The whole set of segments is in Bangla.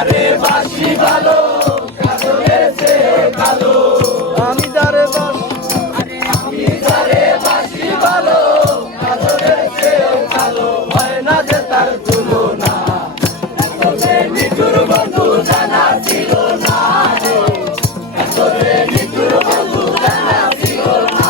যারে বাসি ভালো কাজলের চেয়ে কালো আমি যারে আমি যারে বাসি ভালো কাজলের চেয়ে কালো হয় না যে তার তুলনা এত যে নিঠুর বন্ধু জানা ছিল না এত যে নিঠুর বন্ধু জানা ছিল না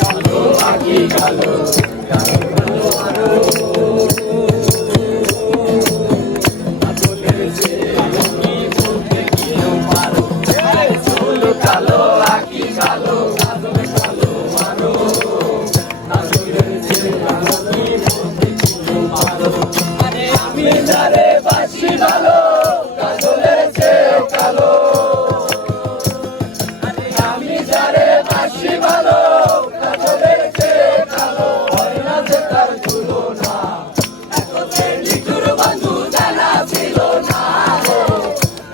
কালো আঁকি কালো কালো আরো কাজলের চেয়ে কি বলতে কি পারো চুল কালো আঁকি কালো কাজল কালো আরো কাজলের চেয়ে কি বলতে কি পারো আমি যারে বাসি ভালো কাজলের চেয়ে কালো আমি যারে বাসি ভালো কাজলের চেয়ে কালো হয় না যে তার তুলনা এত যে নিঠুর বন্ধু জানা ছিল না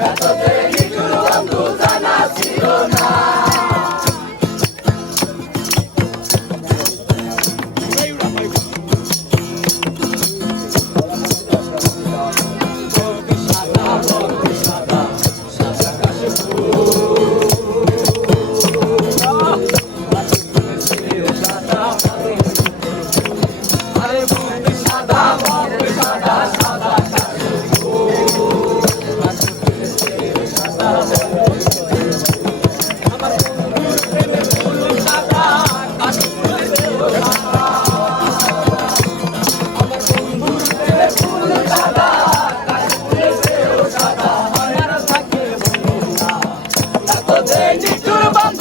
এত যে নিঠুর বন্ধু জানা ছিল না নিঠুর বন্ধু